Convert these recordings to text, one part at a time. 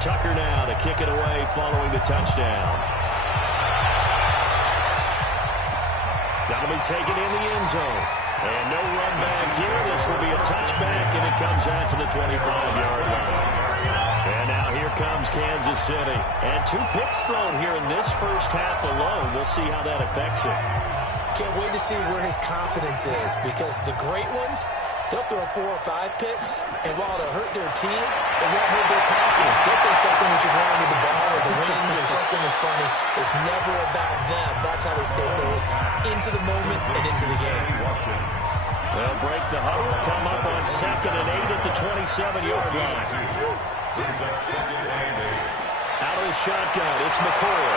Tucker now to kick it away following the touchdown. That'll be taken in the end zone. And no run back here. This will be a touchback, and it comes out to the 25-yard line. And now here comes Kansas City. And 2 picks thrown here in this first half alone. We'll see how that affects it. Can't wait to see where his confidence is, because the great ones, they'll throw 4 or 5 picks, and while it'll hurt their team, it won't hurt their confidence. They'll think something was just wrong with the ball or the wind or something is funny. It's never about them. That's how they stay so into the moment and into the game. They'll break the huddle, come up on 2nd and 8 at the 27-yard line. Out of the shotgun, it's McCoy.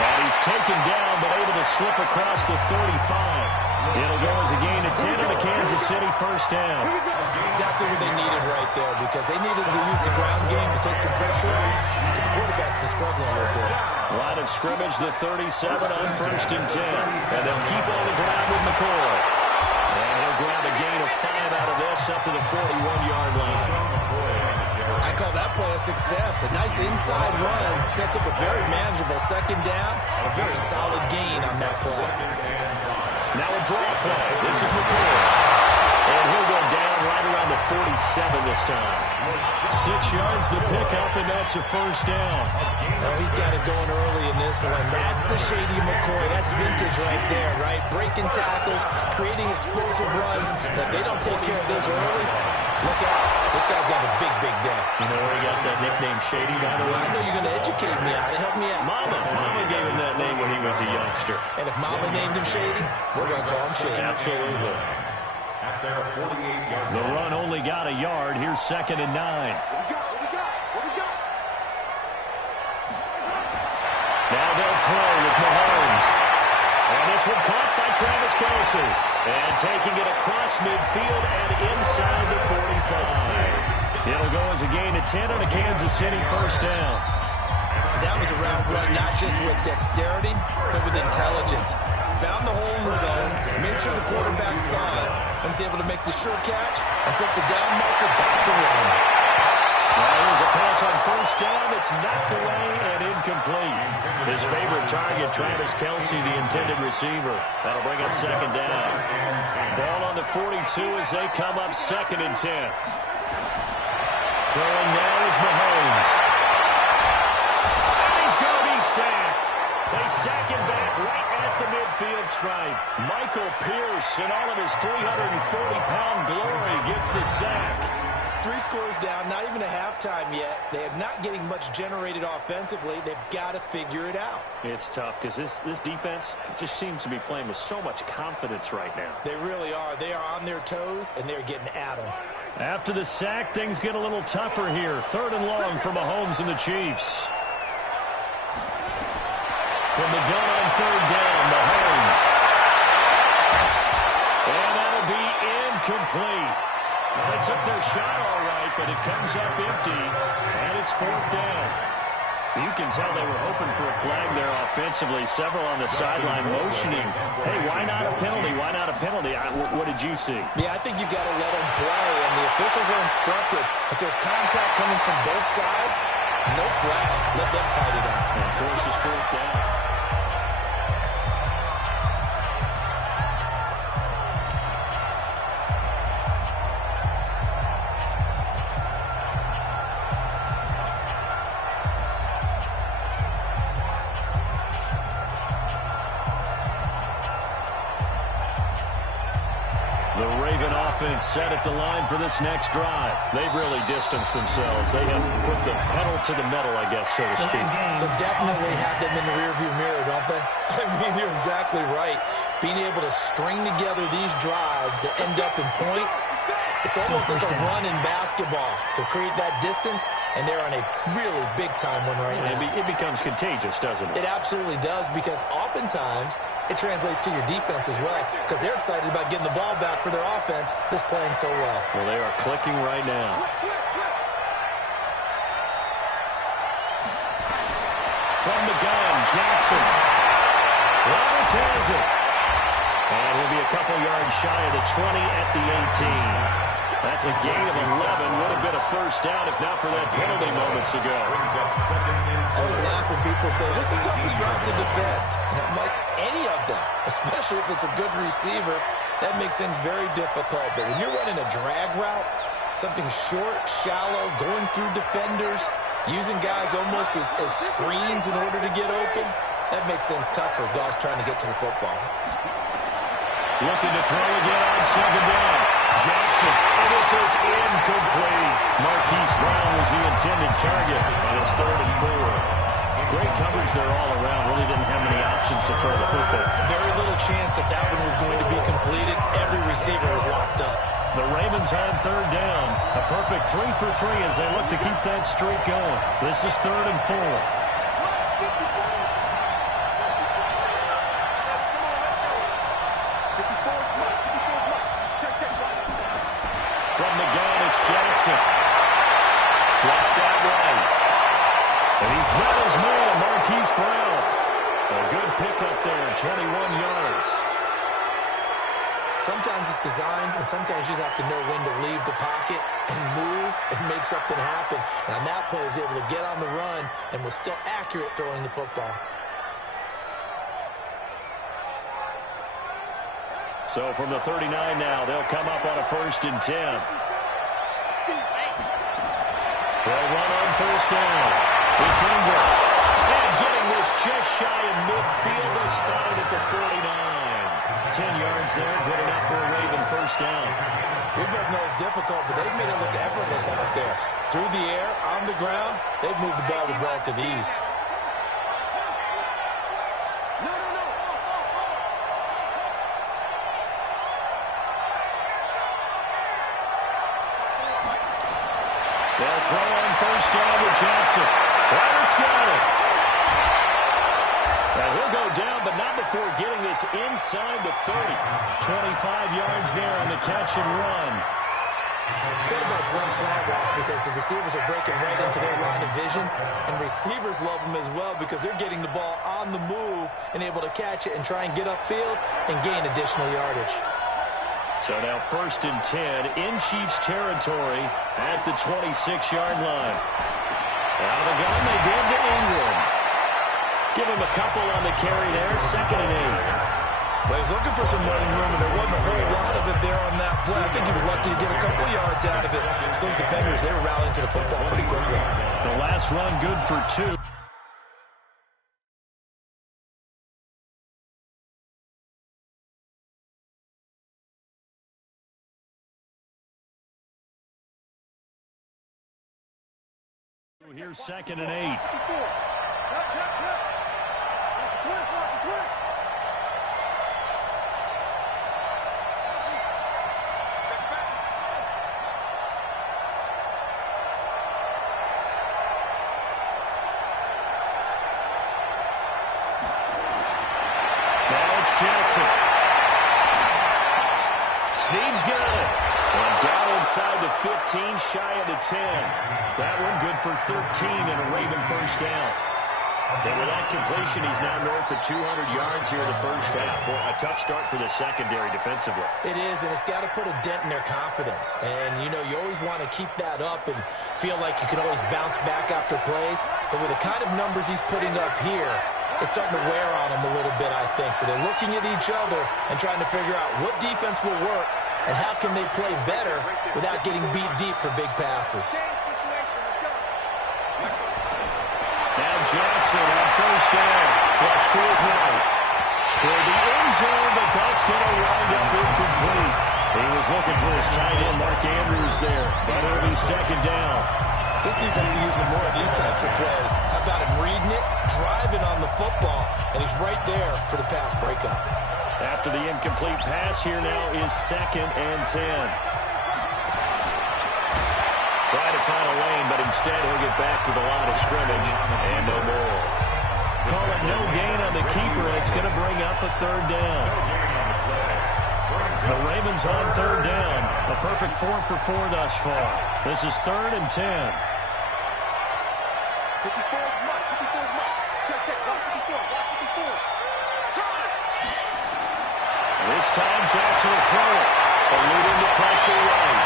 And he's taken down, but able to slip across the 35. It'll go as a gain of 10 on the Kansas City first down. Exactly what they needed right there, because they needed to use the ground game to take some pressure off, because the quarterback's been struggling a little bit. Line of scrimmage, the 37 on 1st and 10. And they'll keep on the ground with McCoy. And he'll grab a gain of 5 out of this up to the 41-yard line. I call that play a success. A nice inside run sets up a very manageable 2nd down. A very solid gain on that play. Now a draw play. This is McCoy. And he'll go down right around the 47 this time. 6 yards the pickup, and that's a first down. Oh, he's got it going early in this one. That's the shady McCoy. That's vintage right there, right? Breaking tackles, creating explosive runs. Now, if they don't take care of this early, look out. This guy's got a big, big day. You know where he got that nickname Shady, by the way? I know you're going to educate me out. Help me out. Mama gave him that name when he was a youngster. And if Mama named him Shady, we're going to call him Shady. Absolutely. The run only got a yard. Here's 2nd and 9. Now they'll throw with Mahomes. And this one caught by Travis Kelce. And taking it across midfield and inside the 45. It'll go as a gain of 10 on a Kansas City first down. That was a route run, not just with dexterity, but with intelligence. Found the hole in the zone, made sure the quarterback saw it, and was able to make the sure catch and flip the down marker back to run. Well, there's a pass on first down. It's knocked away and incomplete. His favorite target, Travis Kelce, the intended receiver. That'll bring up 2nd down. Ball on the 42 as they come up 2nd and 10. Throwing now is Mahomes. He's going to be sacked. They sack him back right at the midfield stripe. Michael Pierce, in all of his 340-pound glory, gets the sack. 3 scores down, not even a halftime yet. They are not getting much generated offensively. They've got to figure it out. It's tough because this defense just seems to be playing with so much confidence right now. They really are. They are on their toes, and they're getting at them. After the sack, things get a little tougher here. 3rd and long for Mahomes and the Chiefs. From the gun on 3rd down, Mahomes. And that'll be incomplete. Well, they took their shot all right, but it comes up empty, and it's 4th down. You can tell they were hoping for a flag there offensively. Several on the sideline motioning, hey, why not a penalty? Why not a penalty? What did you see? Yeah, I think you got to let them play, and the officials are instructed. If there's contact coming from both sides, no flag. Let them fight it out. And forces 4th down. The Raven offense set at the line for this next drive. They've really distanced themselves. They have put the pedal to the metal, I guess, so to speak. So definitely have them in the rearview mirror, don't they? I mean, you're exactly right. Being able to string together these drives that end up in points, it's almost like a run in basketball to create that distance, and they're on a really big-time one right now. It becomes contagious, doesn't it? It absolutely does, because oftentimes it translates to your defense as well, because they're excited about getting the ball back for their offense that's playing so well. Well, they are clicking right now. From the gun, Jackson. Roberts has it. And he'll be a couple yards shy of the 20 at the 18. That's a gain of 11. Would have been a first down if not for that penalty moments ago. I always laugh when people say, what's the toughest route to defend? And I'm like, any of them, especially if it's a good receiver. That makes things very difficult. But when you're running a drag route, something short, shallow, going through defenders, using guys almost as screens in order to get open, that makes things tough for guys trying to get to the football. Looking to throw again on second down. Jackson, and this is incomplete. Marquise Brown was the intended target, and it's 3rd and 4. Great coverage there all around. Really didn't have many options to throw the football. Very little chance that that one was going to be completed. Every receiver was locked up. The Ravens on 3rd down. A perfect 3 for 3 as they look to keep that streak going. This is 3rd and 4. From the gun, it's Jackson. Flushed out right. And he's got his man, Marquise Brown. A good pickup there, 21 yards. Sometimes it's designed, and sometimes you just have to know when to leave the pocket and move and make something happen. And on that play, he was able to get on the run and was still accurate throwing the football. So from the 39 now, they'll come up on a 1st and 10. They'll run on 1st down. It's Ingram. And getting this just shy of midfield, they spotted at the 49. 10 yards there, good enough for a Raven 1st down. We both know it's difficult, but they've made it look effortless out there. Through the air, on the ground, they've moved the ball with relative ease. They'll throw on 1st down to Johnson. Roberts got it. Now he'll go down, but not before getting this inside the 30. 25 yards there on the catch and run. Quarterbacks love slant routes because the receivers are breaking right into their line of vision, and receivers love them as well because they're getting the ball on the move and able to catch it and try and get upfield and gain additional yardage. So now 1st and 10 in Chiefs territory at the 26-yard line. Out of the gun, they give to Ingram. Give him a couple on the carry there, 2nd and 8. Well, he's looking for some running room, and there wasn't a whole lot of it there on that play. I think he was lucky to get a couple of yards out of it. So those defenders, they were rallying to the football pretty quickly. The last run good for 2. Here's 2nd and 8. Jackson. Snead's got it. And down inside the 15, shy of the 10. That one good for 13 and a Raven 1st down. And with that completion, he's now north of 200 yards here in the 1st half. Boy, a tough start for the secondary defensively. It is, and it's got to put a dent in their confidence. And, you know, you always want to keep that up and feel like you can always bounce back after plays. But with the kind of numbers he's putting up here, it's starting to wear on them a little bit, I think. So they're looking at each other and trying to figure out what defense will work and how can they play better without getting beat deep for big passes. Now Jackson on 1st down. Flush to his right. Toward the end zone, but that's going to wind up incomplete. He was looking for his tight end, Mark Andrews, there. But it'll be 2nd down. This defense can use some more of these types of plays. How about him reading it, driving on the football, and he's right there for the pass breakup. After the incomplete pass, here now is 2nd and 10. Try to find a lane, but instead he'll get back to the line of scrimmage, and no more. Call it no gain on the keeper, and it's going to bring up a 3rd down. The Ravens on 3rd down. A perfect 4 for 4 thus far. This is 3rd and 10. This time Jackson will throw it. Eluding the pressure right.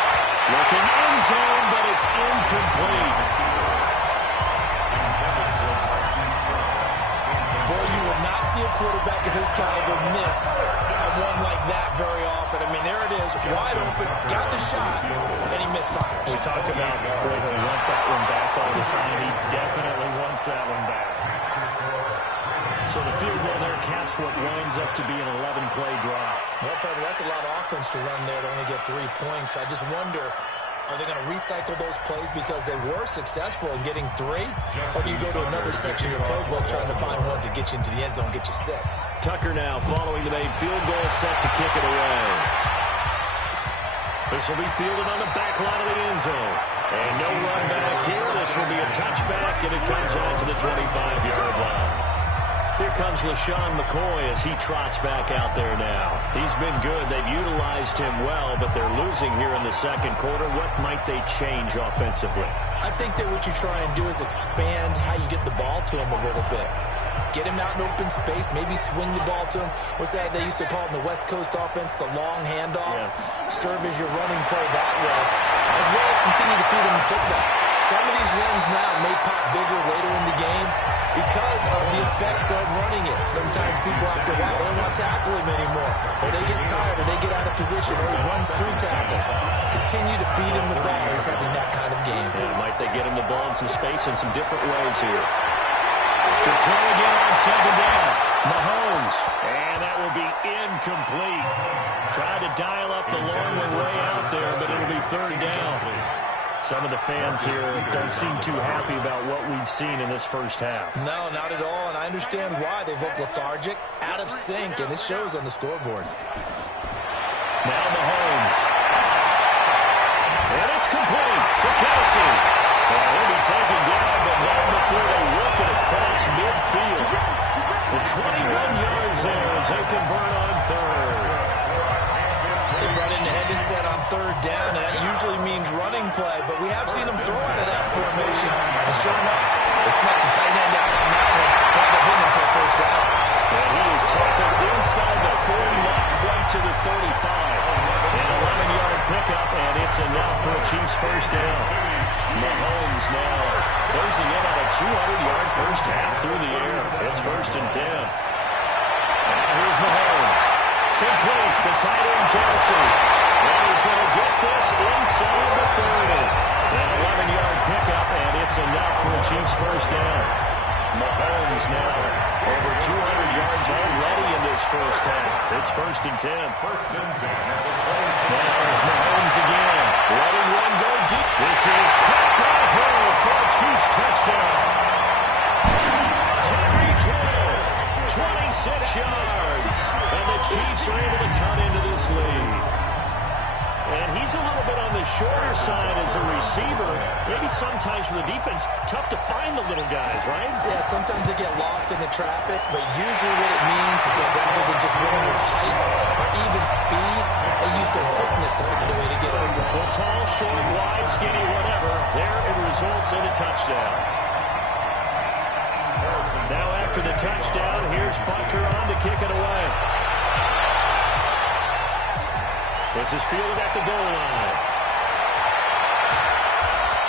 Looking end zone, but it's incomplete. Boy, you will not see a quarterback of his caliber miss a one like that very often. I mean, there it is, wide open, got the shot, and he misfires. We talk about where they want that one back all the time. He definitely wants that one back. So the field goal there caps what winds up to be an 11-play drive. Well, partner, that's a lot of offense to run there to only get 3 points. I just wonder, are they going to recycle those plays because they were successful in getting 3? Or do you go to another section of the playbook trying to find ones that get you into the end zone, get you 6? Tucker now following the made field goal, set to kick it away. This will be fielded on the back line of the end zone. And no run back here. This will be a touchback, and it comes out to the 25-yard line. Here comes LaShawn McCoy as he trots back out there now. He's been good. They've utilized him well, but they're losing here in the second quarter. What might they change offensively? I think that what you try and do is expand how you get the ball to him a little bit. Get him out in open space, maybe swing the ball to him. What's that they used to call it in the West Coast offense, the long handoff? Yeah. Serve as your running play that way, as well as continue to feed him the football. Some of these runs now may pop bigger later in the game because of the effects of running it. Sometimes people after a while don't want to tackle him anymore, or they get tired, or they get out of position, or he runs through tackles. Continue to feed him the ball. He's having that kind of game. Yeah, might they get him the ball in some space in some different ways here. To throw again on second down. Mahomes. And that will be incomplete. Tried to dial up the long way out there, but it'll be third down. Some of the fans here don't seem too happy about what we've seen in this first half. No, not at all, and I understand why. They've looked lethargic, out of sync, and it shows on the scoreboard. Now Mahomes. And it's complete to Kelsey. And he'll be taken down, but not before they work it across midfield. The 21 yards there as they convert on third. They brought in the heavy set on third down, and that usually means running play, but we have seen them throw out of that formation. And sure enough, they snuck the tight end out on that one. Brought the him for a first down. And he is tackled inside the 40, not quite to the 35. An 11-yard pickup, and it's enough for a Chiefs first down. Mahomes now closing in on a 200-yard first half through the air. It's 1st and 10. Now here's Mahomes. Complete, the tight end Kelsey. And he's going to get this inside the 30. An 11-yard pickup, and it's enough for a Chiefs first down. Mahomes now over 200 yards already in this first half. It's 1st and 10. Now it's Mahomes again. Letting one go deep. This is caught by Hill for a Chiefs touchdown. Tyreek Hill, 26 yards. And the Chiefs are able to cut into this lead. And he's a little bit on the shorter side as a receiver. Maybe sometimes for the defense, tough to find the little guys, right? Yeah, sometimes they get lost in the traffic, but usually what it means is that rather than just winning with height or even speed, they use their quickness to find a way to get over. Well, tall, short, wide, skinny, whatever, there it results in a touchdown. Now after the touchdown, here's Butker on to kick it away. This is fielded at the goal line.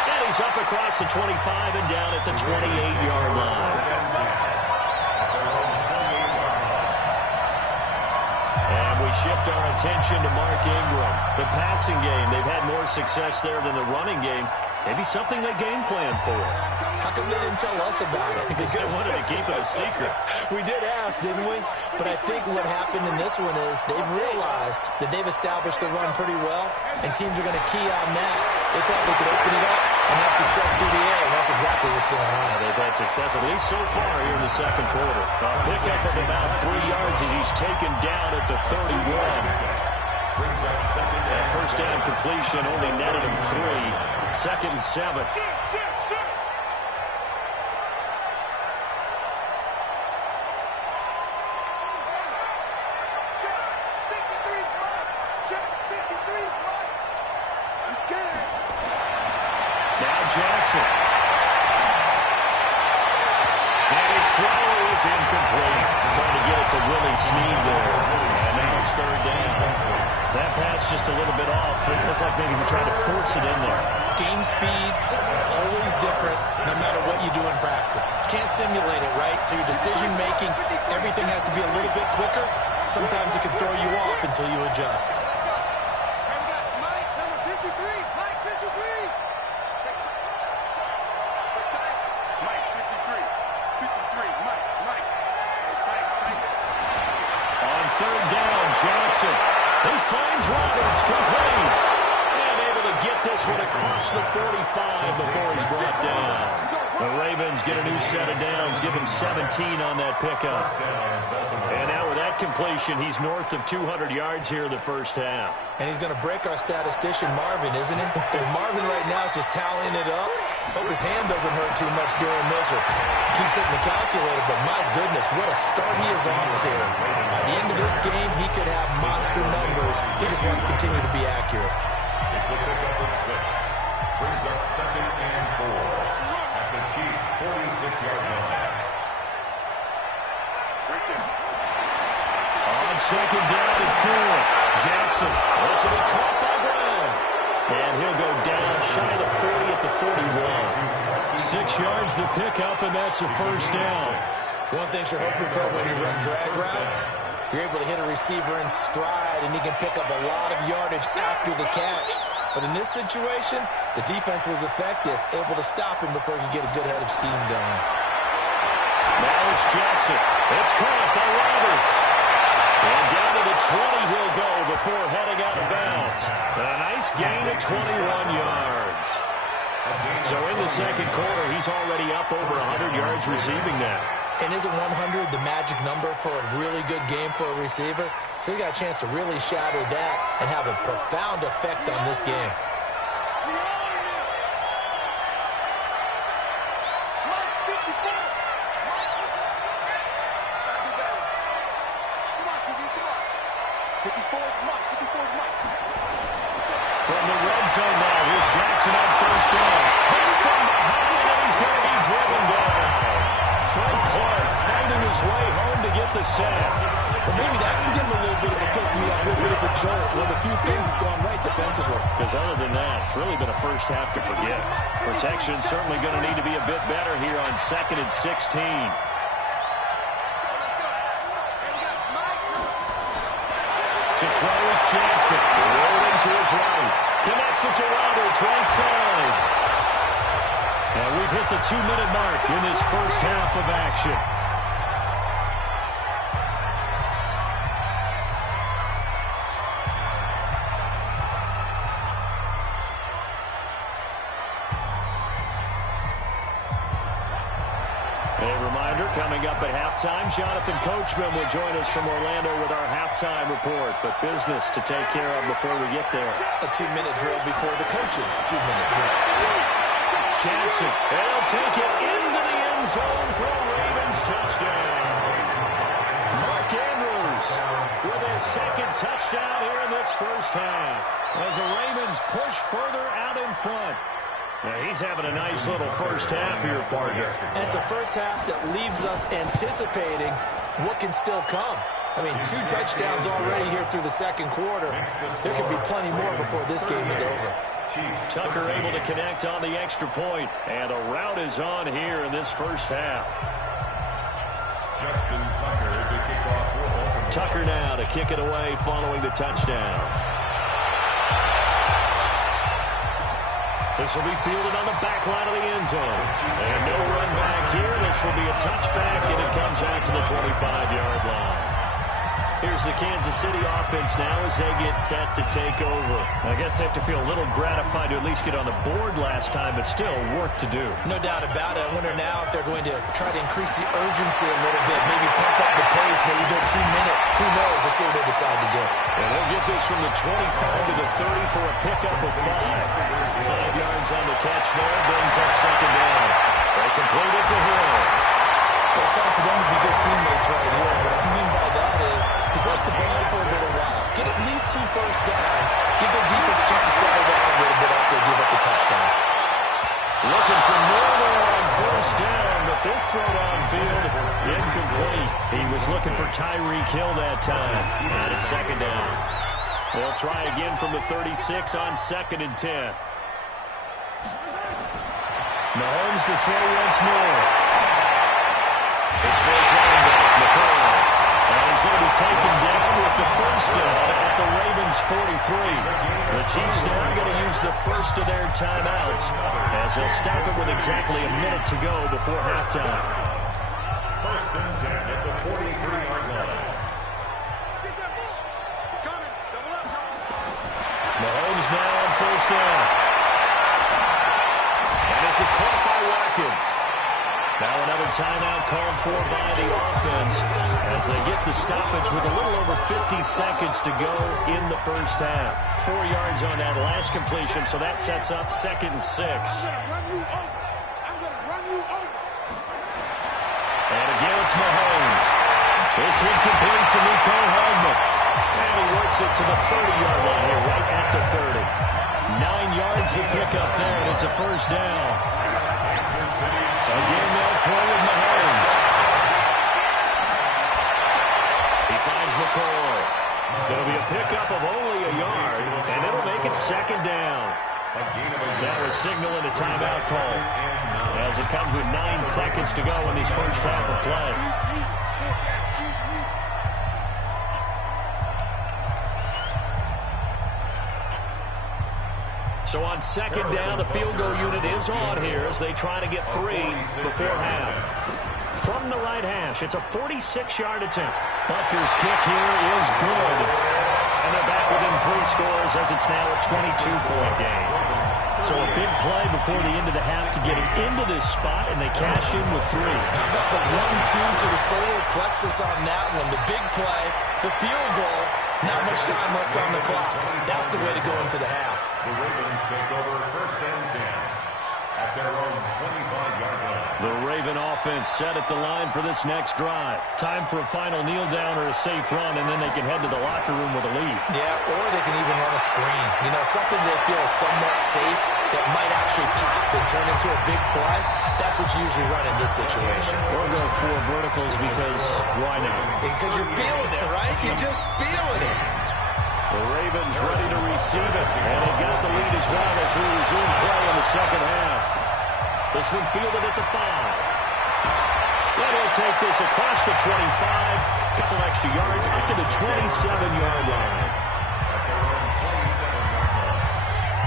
And he's up across the 25 and down at the 28-yard line. And we shift our attention to Mark Ingram. The passing game, they've had more success there than the running game. Maybe something they game plan for. How come they didn't tell us about it? Because they wanted to keep it a secret. We did ask, didn't we? But I think what happened in this one is they've realized that they've established the run pretty well, and teams are going to key on that. They thought they could open it up and have success through the air, and that's exactly what's going on. They've had success, at least so far, here in the second quarter. A pickup of about 3 yards as he's taken down at the 31. That first down completion only netted him 3. 2nd and 7. Jackson. And his throw is incomplete. Trying to get it to Willie Snead there. And now it's third down. That pass just a little bit off. It looked like maybe he tried to force it in there. Game speed, always different, no matter what you do in practice. Can't simulate it, right? So your decision-making, everything has to be a little bit quicker. Sometimes it can throw you off until you adjust. Third down, Johnson. He finds Roberts, complete. And able to get this one across the 45 before he's brought down. The Ravens get a new set of downs, give him 17 on that pickup. And now with that completion, he's north of 200 yards here in the first half. And he's going to break our statistician Marvin, isn't he? And Marvin right now is just tallying it up. Hope his hand doesn't hurt too much during this or keeps hitting the calculator, but my goodness, what a start he is on to. By the end of this game, he could have monster numbers. He just wants to continue to be accurate. It's a pickup of 6. Brings up 2nd and 4 at the Chiefs' 46-yard line. Right there. On second down and 4, Jackson. This will be caught by Brown. And he'll go down shy of the 40 at the 41. 6 yards the pickup, and that's a first down. One thing you're hoping for when you run drag routes, you're able to hit a receiver in stride, and he can pick up a lot of yardage after the catch. But in this situation, the defense was effective, able to stop him before he could get a good head of steam going. Now it's Jackson. It's caught by Roberts. And down to the 20 he'll go before heading out of bounds. A nice gain of 21 yards. So in the second quarter, he's already up over 100 yards receiving now. And isn't 100 the magic number for a really good game for a receiver? So he got a chance to really shatter that and have a profound effect on this game. From the red zone now, here's Jackson on first down. And from behind, and he's going to be driven down. Frank Clark fighting his way home to get the sack. But maybe that can give him a little bit of a pick-me-up, a little bit of a jolt with a few things gone right defensively. Because other than that, it's really been a first half to forget. Protection's certainly going to need to be a bit better here on 2nd and 16. To throw is Jackson. Rolling to his right. Connects it to Roberts, right side. And we've hit the 2-minute mark in this first half of action. A reminder, coming up at halftime, Jonathan Coachman will join us from Orlando with our halftime report. But business to take care of before we get there. A 2-minute drill before the coach's 2-minute drill. Jackson, and he'll take it into the end zone for a Ravens touchdown. Mark Andrews with his second touchdown here in this first half. As the Ravens push further out in front. Now he's having a nice little first half here, partner. And it's a first half that leaves us anticipating what can still come. I mean, 2 touchdowns already here through the second quarter. There could be plenty more before this game is over. Tucker able to connect on the extra point, and a rout is on here in this first half. Justin Tucker to kick off. Tucker now to kick it away following the touchdown. This will be fielded on the back line of the end zone. And no run back here. This will be a touchback, and it comes out to the 25-yard line. Here's the Kansas City offense now as they get set to take over. I guess they have to feel a little gratified to at least get on the board last time, but still work to do. No doubt about it. I wonder now if they're going to try to increase the urgency a little bit, maybe pump up the pace, maybe go 2-minute. Who knows? Let's see what they decide to do. And they'll get this from the 25 to the 30 for a pickup of 5. 5 yards on the catch there, brings up second down. They complete it to Hill. It's time for them to be good teammates right here. What I mean by that is possess the ball for a little while. Get at least 2 first downs. Give their defense a chance to settle down a little bit after they give up the touchdown. Looking for more there on first down, but this throw downfield, incomplete. He was looking for Tyreek Hill that time. And it's second down. They'll try again from the 36 on 2nd and 10. Mahomes to throw once more. This first running back, McCoy. And he's going to be taken down with the first down at the Ravens' 43. The Chiefs now going to use the first of their timeouts as they'll stop it with exactly a minute to go before halftime. 1st and 10 at the 43-yard line. Mahomes now on 1st down. And this is caught by Watkins. Now another timeout called for by the offense as they get the stoppage with a little over 50 seconds to go in the first half. 4 yards on that last completion, so that sets up 2nd and 6. And again, it's Mahomes. This one complete to Nico Hardman. And he works it to the 30-yard line here, right at the 30. 9 yards to pick up there, and it's a first down. Again, they'll throw with Mahomes. He finds McCoy. It'll be a pickup of only a yard, and it'll make it 2nd down. That was signaling a timeout call as it comes with 9 seconds to go in this first half of play. So on 2nd down, the field goal unit is on here as they try to get 3 before half. From the right hash, it's a 46-yard attempt. Butker's kick here is good. And they're back within 3 scores as it's now a 22-point game. So a big play before the end of the half to get him into this spot, and they cash in with 3. How about the 1-2 to the solar plexus on that one? The big play, the field goal, not much time left on the clock. That's the way to go into the half. The Ravens take over 1st and 10 at their own 25-yard line. The Raven offense set at the line for this next drive. Time for a final kneel down or a safe run, and then they can head to the locker room with a lead. Yeah, or they can even run a screen. You know, something they feel is somewhat safe that might actually pop and turn into a big play. That's what you usually run in this situation. Or go 4 verticals because why not? Because you're feeling it, right? You're just feeling it. The Ravens ready to receive it, and they got the lead as well as we resume play in the second half. This one fielded at the 5. Then he'll take this across the 25, a couple extra yards up to the 27-yard line.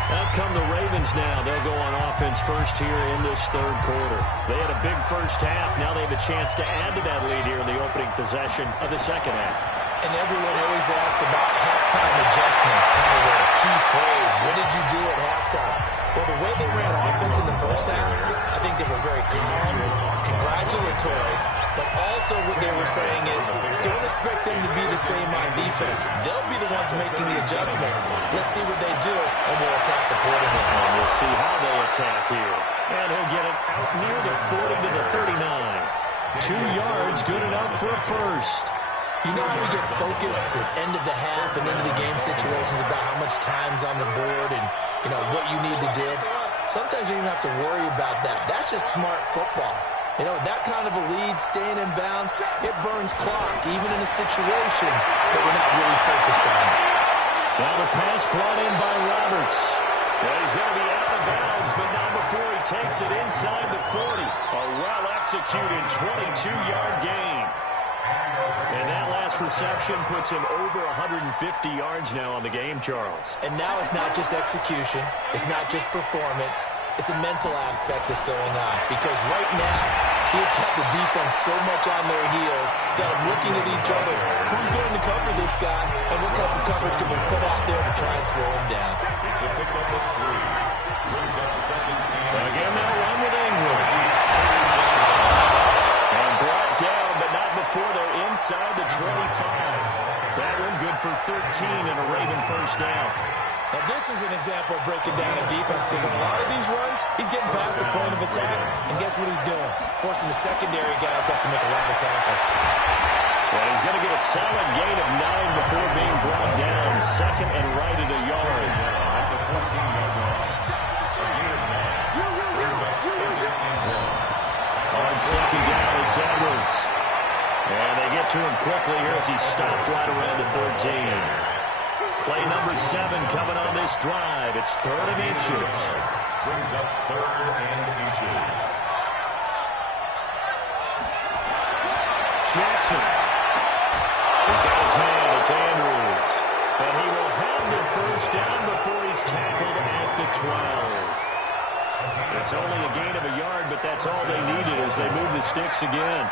Out come the Ravens now. They'll go on offense first here in this 3rd quarter. They had a big first half. Now they have a chance to add to that lead here in the opening possession of the second half. And everyone always asks about halftime adjustments, kind of a key phrase. What did you do at halftime? Well, the way they ran offense in the first half, I think they were very calm, congratulatory, but also what they were saying is don't expect them to be the same on defense. They'll be the ones making the adjustments. Let's see what they do, and we'll attack accordingly. And we'll see how they attack here. And he'll get it out near the 40 to the 39. 2 yards, good enough for a first. You know how we get focused at end of the half and into the game situations about how much time's on the board and, you know, what you need to do? Sometimes you don't even have to worry about that. That's just smart football. You know, that kind of a lead, staying in bounds, it burns clock, even in a situation that we're not really focused on. Now the pass brought in by Roberts. Well, he's going to be out of bounds, but not before he takes it inside the 40. A well-executed 22-yard gain. And that last reception puts him over 150 yards now on the game, Charles. And now it's not just execution. It's not just performance. It's a mental aspect that's going on. Because right now, he's got the defense so much on their heels, got them looking at each other. Who's going to cover this guy? And what type of coverage can we put out there to try and slow him down? It's a pickup of 3. Brings up 2nd and again, they'll run with Ingram. And brought down, but not before they're inside the 25. That one good for 13 and a Raven first down. Now, this is an example of breaking down a defense because on a lot of these runs, he's getting past the point of attack, and guess what he's doing? Forcing the secondary guys to have to make a lot of tackles. Well, he's going to get a solid gain of 9 before being brought down. 2nd and right at a yard. at the 14-yard line. A gain of 9. Brings up 2nd and 1. On 2nd down, it's Edwards. And they get to him quickly here as he stopped right around the 13. Play number 7 coming on this drive. It's 3rd and inches. Brings up 3rd and inches. Jackson. He's got his man. It's Andrews. And he will have the first down before he's tackled at the 12. It's only a gain of a yard, but that's all they needed as they move the sticks again.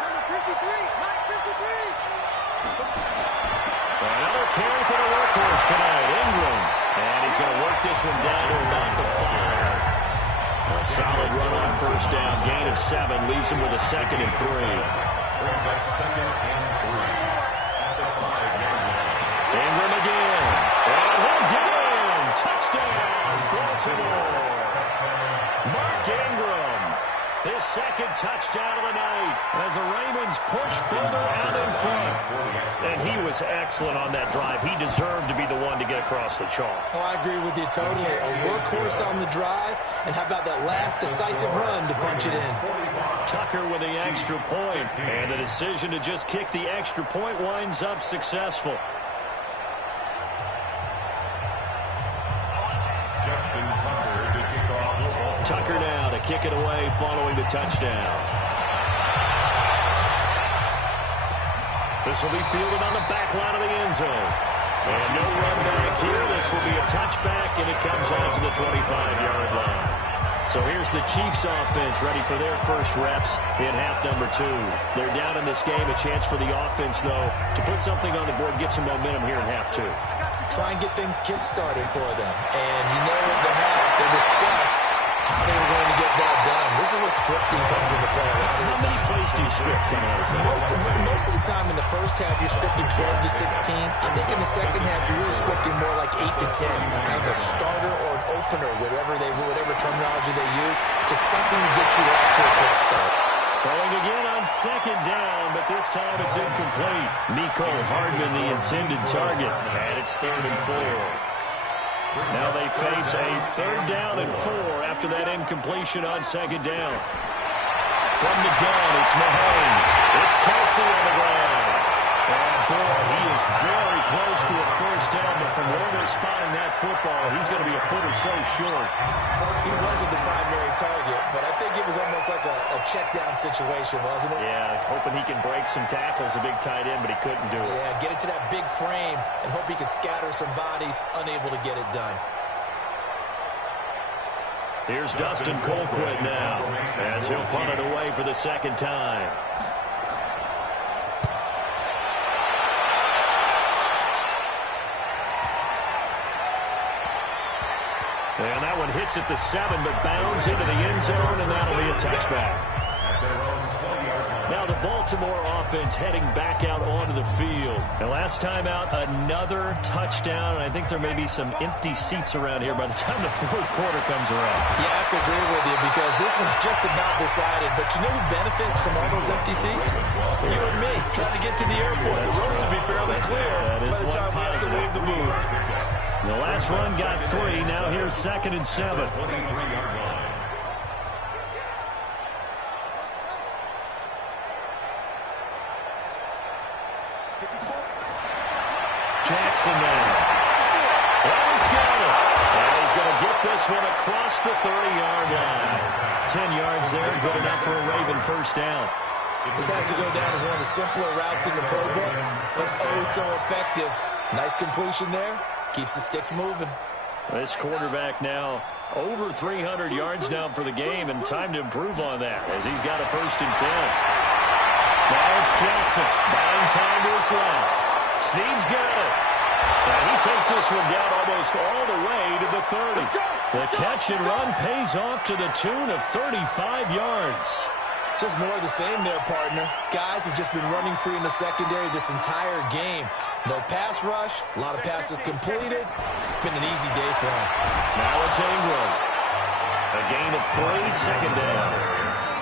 Another carry for the workhorse tonight, Ingram. And he's going to work this one down to about the 5. A solid run on first down. Gain of 7 leaves him with a 2nd and 3. Brings up 2nd and 3 at the 5-yard line. Ingram again. And he'll get in. Touchdown, Baltimore. Mark Ingram, his 2nd touchdown of the night as the Ravens push further out in front. And he was excellent on that drive. He deserved to be the one to get across the chalk. Oh, I agree with you totally. A workhorse on the drive, and how about that last decisive run to punch it in? Tucker with the extra point, and the decision to just kick the extra point winds up successful. Tucker now to kick it away following the touchdown. This will be fielded on the back line of the end zone. And no run back here. This will be a touchback, and it comes out to the 25-yard line. So here's the Chiefs offense ready for their first reps in half number 2. They're down in this game. A chance for the offense, though, to put something on the board, get some momentum here in half 2. Try and get things kick-started for them. And you know what they have. They discussed how they were going to get that done. This is where scripting comes into play a lot of the time. How many plays do you script coming out of this? Most of the time in the first half, you're scripting 12 to 16. I think in the second half, you're really scripting more like 8 to 10. Kind of a starter or an opener, whatever terminology they use. Just something to get you off to a quick start. Throwing again on 2nd down, but this time it's incomplete. Mecole Hardman, the intended target, and it's 3rd and 4. Now they face a 3rd down and 4 after that incompletion on 2nd down. From the gun, it's Mahomes. It's Kelsey on the ground. And boy, he is very close to a first down, but from where they're spotting that football, he's going to be a foot or so short. He wasn't the primary target, but I think it was almost like a check down situation, wasn't it? Yeah, hoping he can break some tackles, a big tight end, but he couldn't do it. Yeah, get it to that big frame and hope he can scatter some bodies, unable to get it done. Here's Dustin Colquitt now as he'll punt it away for the 2nd time. And that one hits at the 7, but bounds into the end zone, and that'll be a touchback. Now the Baltimore offense heading back out onto the field. And last time out, another touchdown, and I think there may be some empty seats around here by the time the 4th quarter comes around. Yeah, I have to agree with you because this one's just about decided. But you know who benefits from all those empty seats? You and me, trying to get to the airport. The roads will be fairly clear by the time we have to leave the booth. The last run got 3. Now here's 2nd and 7. Jackson now. Oh, he's got it. And he's going to get this one across the 30-yard line. 10 yards there, good enough for a Raven first down. This has to go down as one of the simpler routes in the playbook, but oh so effective. Nice completion there. Keeps the sticks moving. This quarterback now over 300 yards now for the game, and time to improve on that as he's got a 1st and 10. Now it's Jackson buying time to his left. Snead's got it. And he takes this one down almost all the way to the 30. The catch and run pays off to the tune of 35 yards. Just more of the same there, partner. Guys have just been running free in the secondary this entire game. No pass rush, a lot of passes completed. Been an easy day for him. Now it's Ingram. A gain of 3, 2nd down.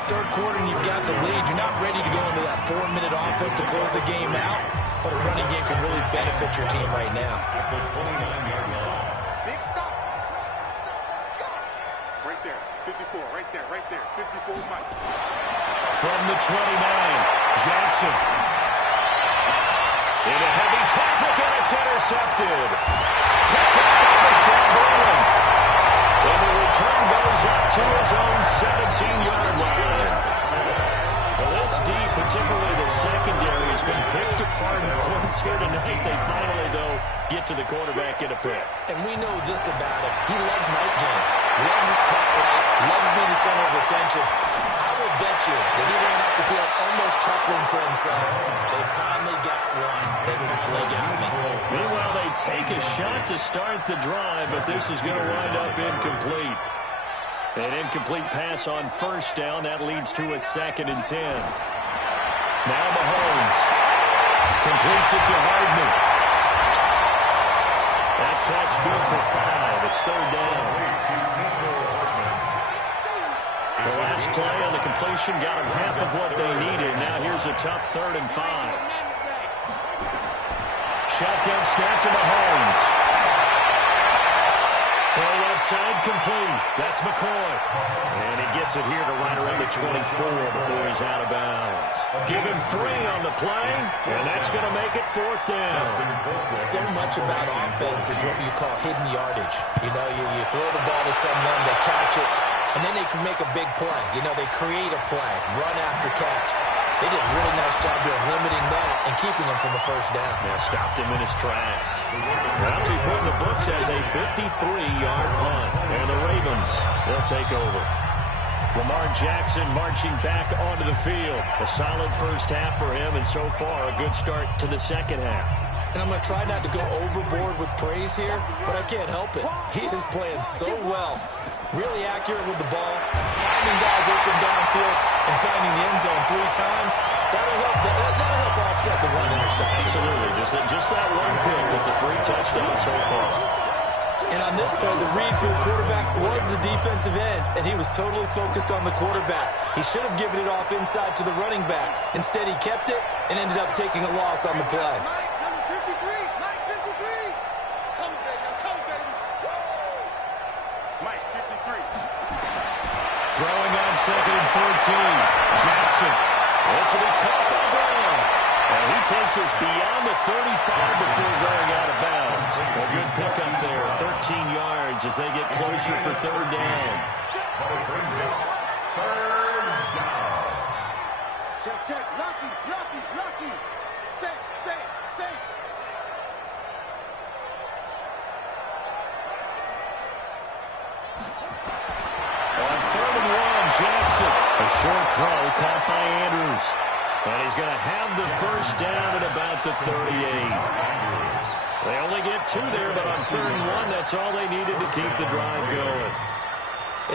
3rd quarter and you've got the lead. You're not ready to go into that 4-minute offense to close the game out, but a running game can really benefit your team right now. At the 29-yard line. Big stop. Let's go. Right there. 54. Right there. 54 Mike. From the 29, Jackson. Into heavy traffic, and it's intercepted. Picked up by the Chambers. And the return goes up to his own 17-yard line. Well, this D, particularly the secondary, has been picked apart in points here tonight. They finally, though, get to the quarterback in a pick. And we know this about him. He loves night games, loves the spotlight, loves being the center of attention. I will bet you that he ran off the field almost chuckling to himself. They finally got one. They finally got me. Meanwhile, they take a shot to start the drive, but this is going to wind up incomplete. An incomplete pass on first down. That leads to a 2nd and 10. Now Mahomes completes it to Hardman. That catch good for 5. It's 3rd down. The last play on the completion got them half of what they needed. Now here's a tough 3rd and 5. Shotgun snap to Mahomes. Throw left side complete. That's McCoy. And he gets it here to right around the 24 before he's out of bounds. Give him 3 on the play, and that's going to make it 4th down. So much about offense is what you call hidden yardage. You know, you throw the ball to someone, they catch it, and then they can make a big play. You know, they create a play, run after catch. They did a really nice job here of limiting that and keeping him from a 1st down. Yeah, stopped him in his tracks. That'll be put in the books as a 53-yard punt. And the Ravens, they'll take over. Lamar Jackson marching back onto the field. A solid first half for him, and so far a good start to the second half. And I'm going to try not to go overboard with praise here, but I can't help it. He is playing so well. Really accurate with the ball, finding guys open downfield, and finding the end zone 3 times. That'll help offset the 1 interception. Absolutely. Just that 1 pick with the 3 touchdowns so far. And on this play, the read for the quarterback was the defensive end, and he was totally focused on the quarterback. He should have given it off inside to the running back. Instead, he kept it and ended up taking a loss on the play. Mike, number 53. Mike, 53. Come, baby. Come, baby. Woo! Mike, 53. Throwing on 2nd and 14. Jackson. This will be caught by Brown. And he takes us beyond the 35 before going out of bounds. A good pickup there, 13 yards as they get closer for 3rd down. Check, check. Lucky, lucky, lucky. Safe, safe, safe. On 3rd and 1, Jackson. A short throw caught by Andrews. And he's going to have the 1st down at about the 38. They only get 2 there, but on 3rd and 1, that's all they needed to keep the drive going.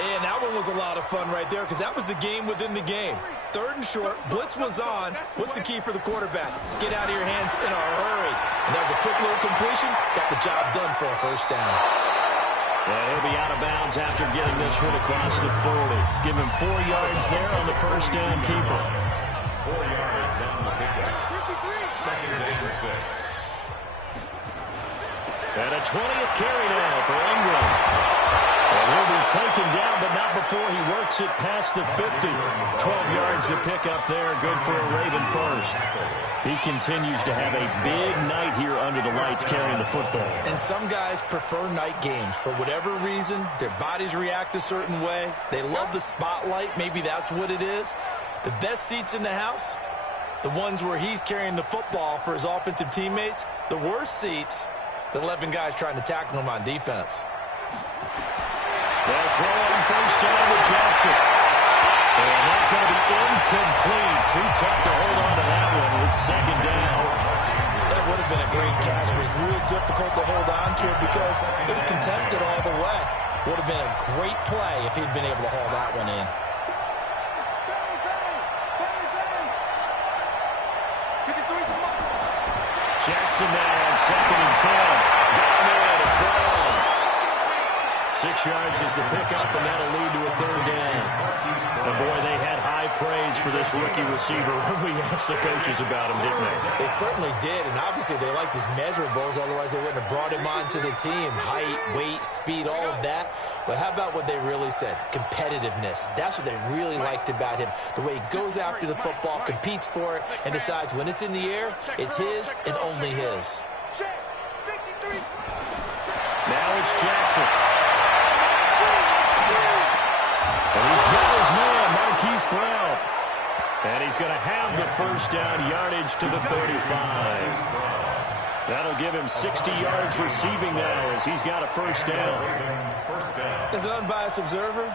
And that one was a lot of fun right there because that was the game within the game. 3rd and short, blitz was on. What's the key for the quarterback? Get out of your hands in a hurry. And that was a quick little completion. Got the job done for a 1st down. And he'll be out of bounds after getting this one across the 40. Give him 4 yards there on the 1st down keeper. 4 yards on the pickup. 2nd and 6. And a 20th carry now for Ingram. And he'll be taken down, but not before he works it past the 50. 12 yards to pick up there. Good for a Raven first. He continues to have a big night here under the lights carrying the football. And some guys prefer night games. For whatever reason, their bodies react a certain way. They love the spotlight. Maybe that's what it is. The best seats in the house, the ones where he's carrying the football for his offensive teammates. The worst seats, the 11 guys trying to tackle him on defense. They'll throw on 1st down to Jackson. And that's going to be incomplete. Too tough to hold on to that one with 2nd down. That would have been a great catch, but it's real difficult to hold on to it because it was contested all the way. Would have been a great play if he'd been able to haul that one in. Jackson now on 2nd and 10. Down in, it's Brown. 6 yards is the pickup, and that'll lead to a third down. And boy, they had high praise for this rookie receiver when we asked the coaches about him, didn't they? They certainly did, and obviously they liked his measurables, otherwise they wouldn't have brought him onto the team. Height, weight, speed, all of that. But how about what they really said? Competitiveness. That's what they really liked about him. The way he goes after the football, competes for it, and decides when it's in the air, it's his and only his. Now it's Jackson. And he's got his man, Marquise Brown. And he's going to have the first down, yardage to the 35. That'll give him 60 yards receiving now as he's got a first down. As an unbiased observer,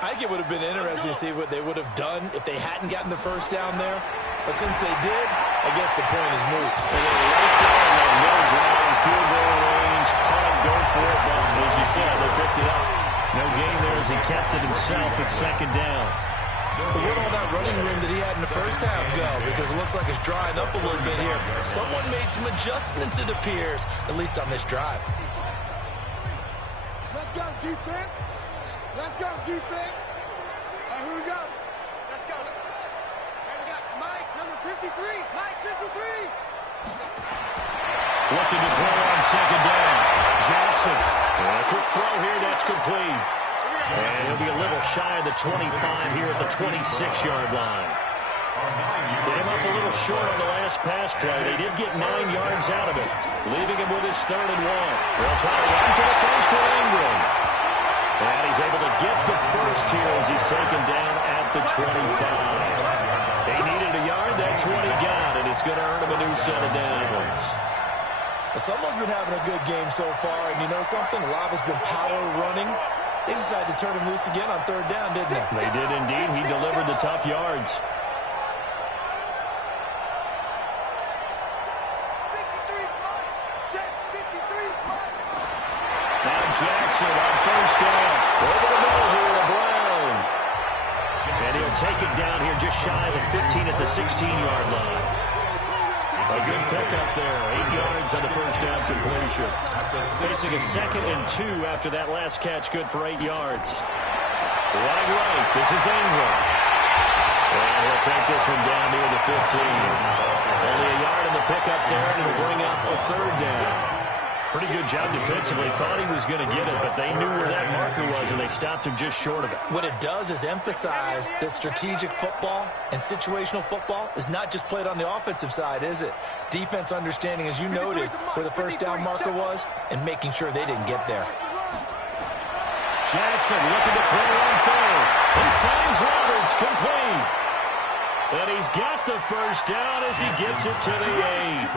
I think it would have been interesting to see what they would have done if they hadn't gotten the first down there. But since they did, I guess the point is moot. And they're right there in that middle ground, field goal range, punt, go for it. But as you said, they picked it up. No gain there as he kept it himself at second down. So where'd all that running room that he had in the first half go? Because it looks like it's drying up a little bit here. Someone made some adjustments, it appears, at least on this drive. Let's go, defense. Let's go, defense. All right, here we go. Let's go. And we got Mike, number 53. Mike, 53. Looking to throw on second down. Jackson. A quick throw here, that's complete. And he'll be a little shy of the 25 here at the 26-yard line. Came up a little short on the last pass play. They did get 9 yards out of it, leaving him with his 3rd and 1. They'll try to run for the first with Ingram. And he's able to get the first here as he's taken down at the 25. He needed a yard, that's what he got, and it's going to earn him a new set of downs. Someone's been having a good game so far, and you know something? A lot of it's been power running. They decided to turn him loose again on 3rd down, didn't they? They did indeed. He delivered the tough yards. 53 Mike. Check, 53 Mike. Now Jackson on first down. Over the middle here to Brown. And he'll take it down here just shy of the 15 at the 16-yard line. A good pickup there. 8 yards on the first down completion. Facing a 2nd and 2 after that last catch, good for 8 yards. Wide right, this is Ingram. And he'll take this one down near the 15. Only a yard in the pickup there, and it'll bring up a 3rd down. Pretty good job defensively. Thought he was going to get it, but they knew where that marker was, and they stopped him just short of it. What it does is emphasize that strategic football and situational football is not just played on the offensive side, is it? Defense understanding, as you noted, where the first down marker was and making sure they didn't get there. Jackson looking to throw on 3rd. He finds Roberts, complete. And he's got the first down as he gets it to the 8.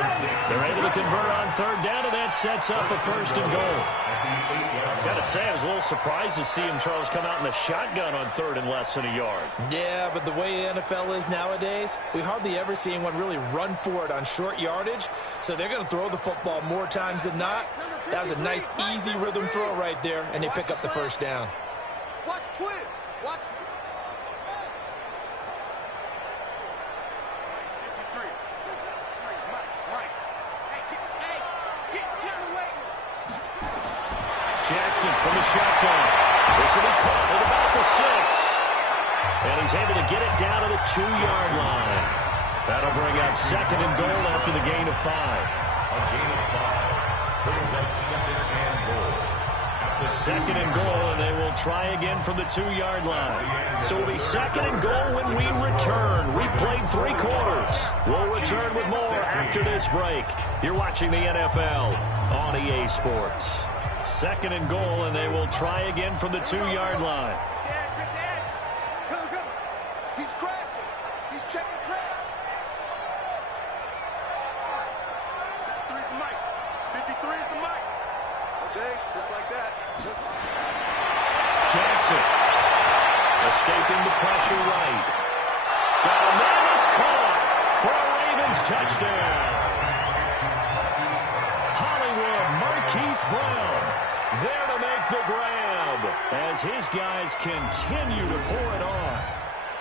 They're able to convert on 3rd down, and that sets up a 1st and goal. Gotta say, I was a little surprised to see him, Charles, come out in the shotgun on 3rd and less than a yard. Yeah, but the way the NFL is nowadays, we hardly ever see anyone really run for it on short yardage. So they're going to throw the football more times than not. That was a nice, easy rhythm throw right there, and they pick up the first down. Watch twist. Watch. 53. Mike. Hey, get in the way. Jackson from the shotgun. This will be caught at about the 6. And he's able to get it down to the 2-yard line. That'll bring up 2nd and goal after the gain of 5. A gain of 5 brings up 2nd and goal. 2nd and goal, and they will try again from the 2-yard line. So it'll be 2nd and goal when we return. We've played 3 quarters. We'll return with more after this break. You're watching the NFL on EA Sports. 2nd and goal, and they will try again from the 2-yard line. Come. He's crashing. He's checking crash. 53 is the mic. 53 is the mic. Okay, just like that. Jackson escaping the pressure right. Got a man, it's caught for a Ravens touchdown. Hollywood Marquise Brown there to make the grab as his guys continue to pour it on.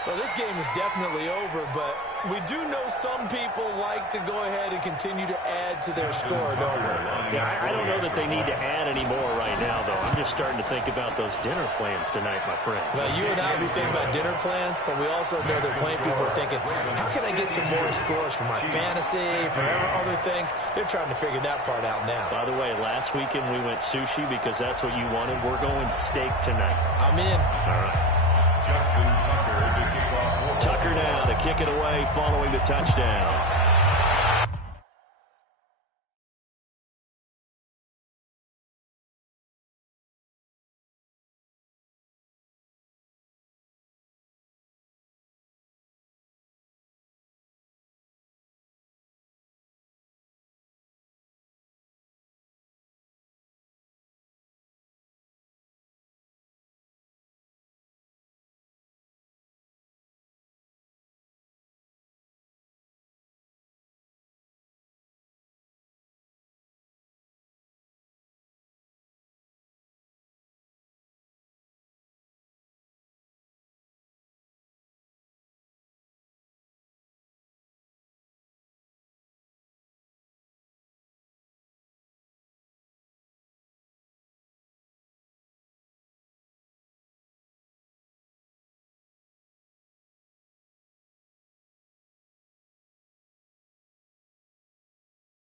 Well, this game is definitely over, but we do know some people like to go ahead and continue to add to their score, don't we? Yeah, I don't know that they need to add any more right now, though. I'm just starting to think about those dinner plans tonight, my friend. Well, you and I, we think about dinner plans, but we also know that plenty of people are thinking, how can I get some more scores for my fantasy, for other things? They're trying to figure that part out now. By the way, last weekend we went sushi because that's what you wanted. We're going steak tonight. I'm in. All right. Justin Tucker to kick off. Tucker now to kick it away following the touchdown.